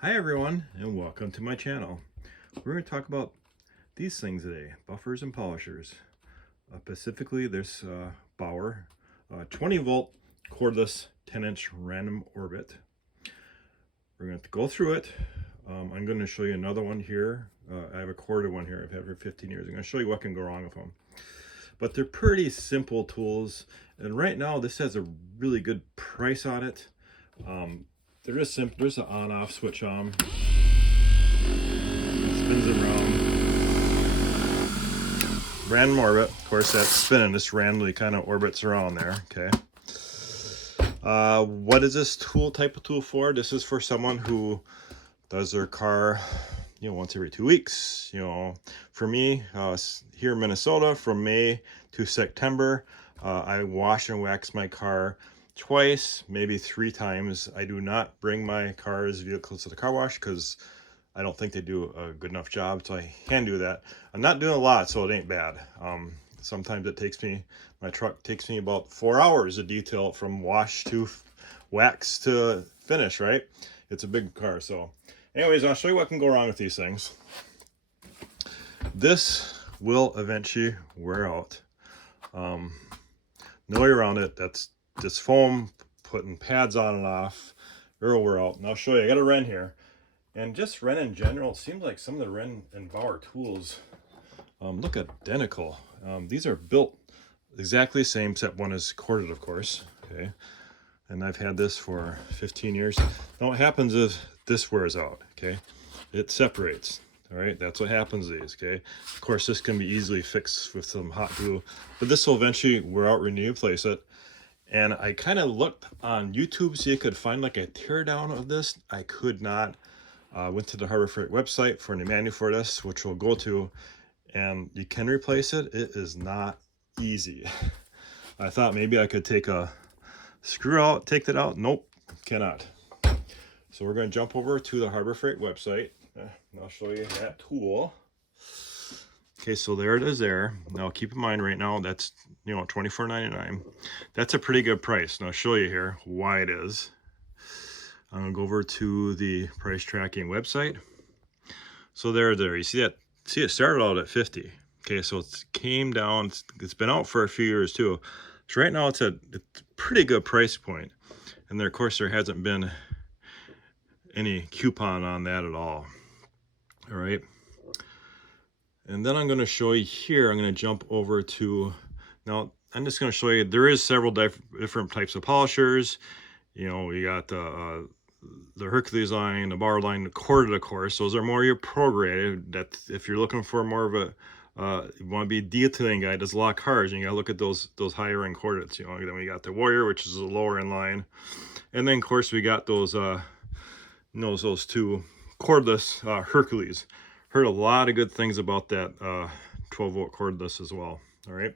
Hi everyone, and welcome to my channel. We're going to talk about these things today, buffers and polishers. Specifically this BAUER 20V cordless 10-inch random orbit. We're going to have to go through it. I'm going to show you another one here. I have a corded one here I've had for 15 years. I'm going to show you what can go wrong with them. But they're pretty simple tools, and right now this has a really good price on it. They're just simple. There's an on-off switch on. Spins around. Random orbit. Of course, that's spinning. This randomly kind of orbits around there. Okay. What is this type of tool for? This is for someone who does their car, once every 2 weeks. For me, here in Minnesota, from May to September, I wash and wax my car twice, maybe 3 times. I do not bring my vehicles to the car wash because I don't think they do a good enough job, so I can do that. I'm not doing a lot, so it ain't bad. Sometimes my truck takes me about 4 hours to detail from wash to wax to finish, right? It's a big car. So anyways, I'll show you what can go wrong with these things. This will eventually wear out. No way around it. That's this foam, putting pads on and off, it'll wear out. And I'll show you. I got a wren here, and just wren in general, it seems like some of the wren and BAUER tools look identical. These are built exactly the same, except one is corded, of course. Okay, and I've had this for 15 years. Now what happens is this wears out. Okay, it separates. All right, that's what happens to these. Okay, of course this can be easily fixed with some hot glue, but this will eventually wear out when you replace it. And I kind of looked on YouTube so you could find like a teardown of this. I could not. Went to the Harbor Freight website for a manual for this, which we'll go to, and you can replace it. It is not easy. I thought maybe I could take a screw out, take that out. Nope, cannot. So we're going to jump over to the Harbor Freight website. And I'll show you that tool. Okay, so there it is there. Now keep in mind right now that's $24.99. That's a pretty good price. Now I'll show you here why it is. I'm gonna go over to the price tracking website. So there, you see that? See, it started out at 50. Okay, so it came down. It's been out for a few years too. So right now it's a pretty good price point. And there, of course, there hasn't been any coupon on that at all. All right. And then I'm going to show you here, I'm going to jump over to, now I'm just going to show you, there is several different types of polishers. We got the Hercules line, the BAUER line, the corded, of course. Those are more your pro grade. That if you're looking for more of a, you want to be a detailing guy, does a lot of cars, and you got to look at those higher end cordeds. Then we got the Warrior, which is a lower end line. And then, of course, we got those two cordless Hercules. Heard a lot of good things about that 12-volt cordless as well. All right.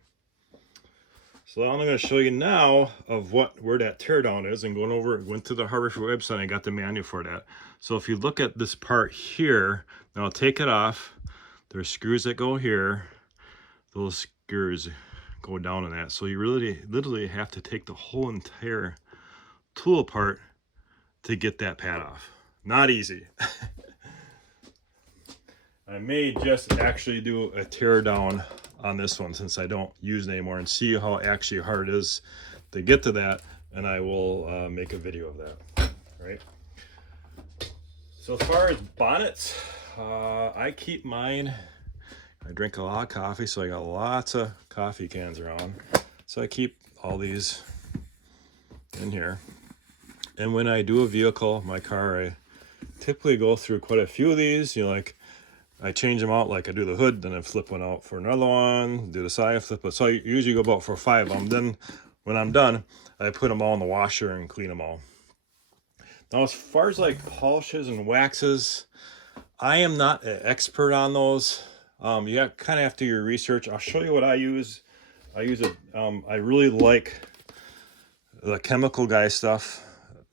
So I'm going to show you now of where that teardown is, and went to the Harbor Freight website. I got the manual for that. So if you look at this part here, now I'll take it off. There's screws that go here. Those screws go down in that. So you literally have to take the whole entire tool apart to get that pad off. Not easy. I may just actually do a tear down on this one since I don't use it anymore, and see how actually hard it is to get to that, and I will make a video of that. All right. So as far as bonnets, I keep mine. I drink a lot of coffee, so I got lots of coffee cans around. So I keep all these in here. And when I do a vehicle, my car, I typically go through quite a few of these. I change them out, like I do the hood, then I flip one out for another one, do the side, flip it. So I usually go about for 5 of them. Then when I'm done, I put them all in the washer and clean them all. Now, as far as like polishes and waxes, I am not an expert on those. You kind of have to do your research. I'll show you what I use. I really like the Chemical Guy stuff.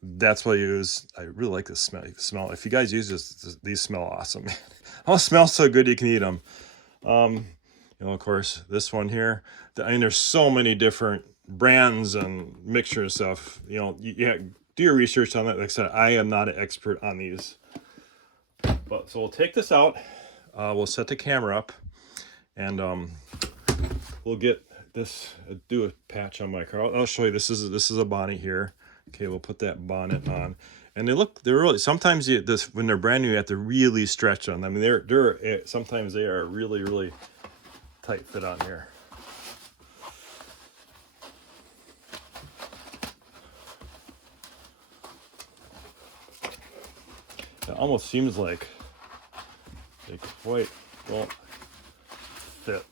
That's what I use. I really like the smell. If you guys use this, these smell awesome. Oh, it smells so good you can eat them. Of course, this one here. There's so many different brands and mixture and stuff. You do your research on that. Like I said, I am not an expert on these. But so we'll take this out. We'll set the camera up, and we'll get this. Do a patch on my car. I'll show you. This is a bonnet here. Okay, we'll put that bonnet on, and they're really. Sometimes when they're brand new, you have to really stretch on them. I mean, they're sometimes they are really tight fit on here. It almost seems like they quite won't fit.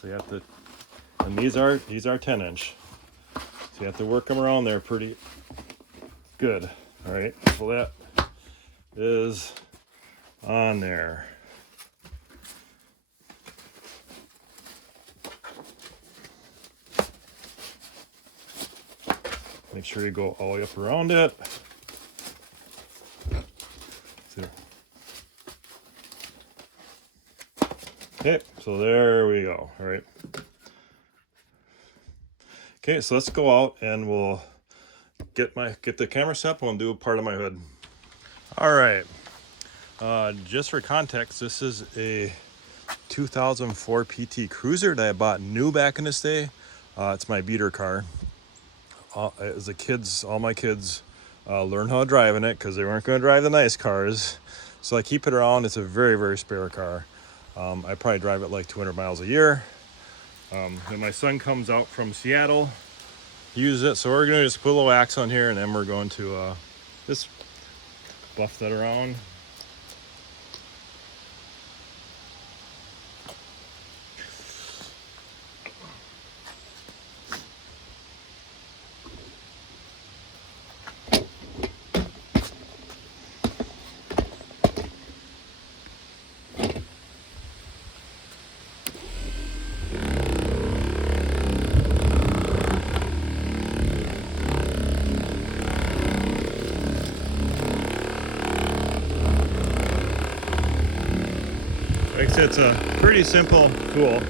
So you have to, and these are 10-inch. So you have to work them around there pretty good. All right, so that is on there. Make sure you go all the way up around it. Okay, so there we go. All right. Okay, so let's go out and we'll get the camera set up and we'll do a part of my hood. All right. Just for context, this is a 2004 PT Cruiser that I bought new back in this day. It's my beater car. As a kids, all my kids learned how to drive in it because they weren't going to drive the nice cars. So I keep it around. It's a very spare car. I probably drive it like 200 miles a year. When my son comes out from Seattle, he uses it. So we're going to just put a little axe on here, and then we're going to just buff that around. Like I said, it's a pretty simple tool.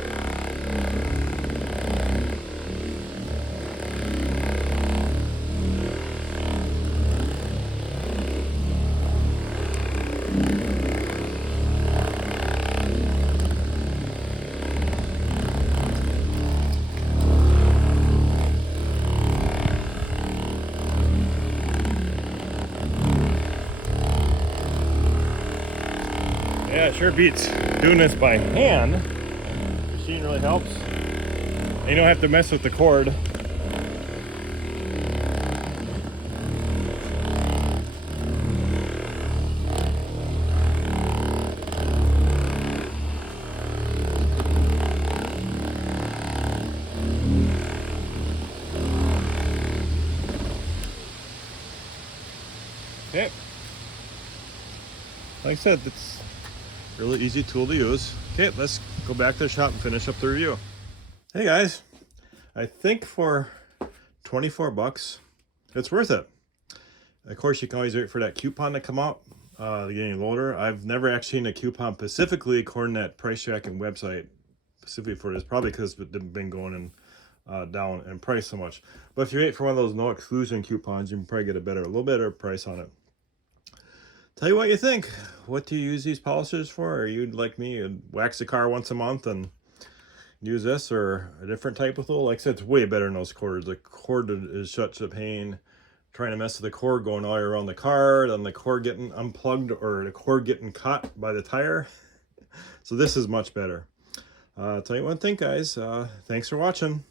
Yeah, it sure beats doing this by hand. The machine really helps. And you don't have to mess with the cord. Okay. Like I said, it's really easy tool to use. Okay, let's go back to the shop and finish up the review. Hey guys, I think for 24 bucks, it's worth it. Of course, you can always wait for that coupon to come out, the getting loader. I've never actually seen a coupon specifically according to that price tracking website specifically for this, probably because it's been going down in price so much. But if you wait for one of those no exclusion coupons, you can probably get a little better price on it. Tell you what you think. What do you use these polishers for? Are you like me and wax the car once a month and use this, or a different type of tool? Like I said, it's way better than those cords. The cord is such a pain. Trying to mess with the cord going all around the car, then the cord getting unplugged or the cord getting caught by the tire. So this is much better. Tell you what I think, guys. Thanks for watching.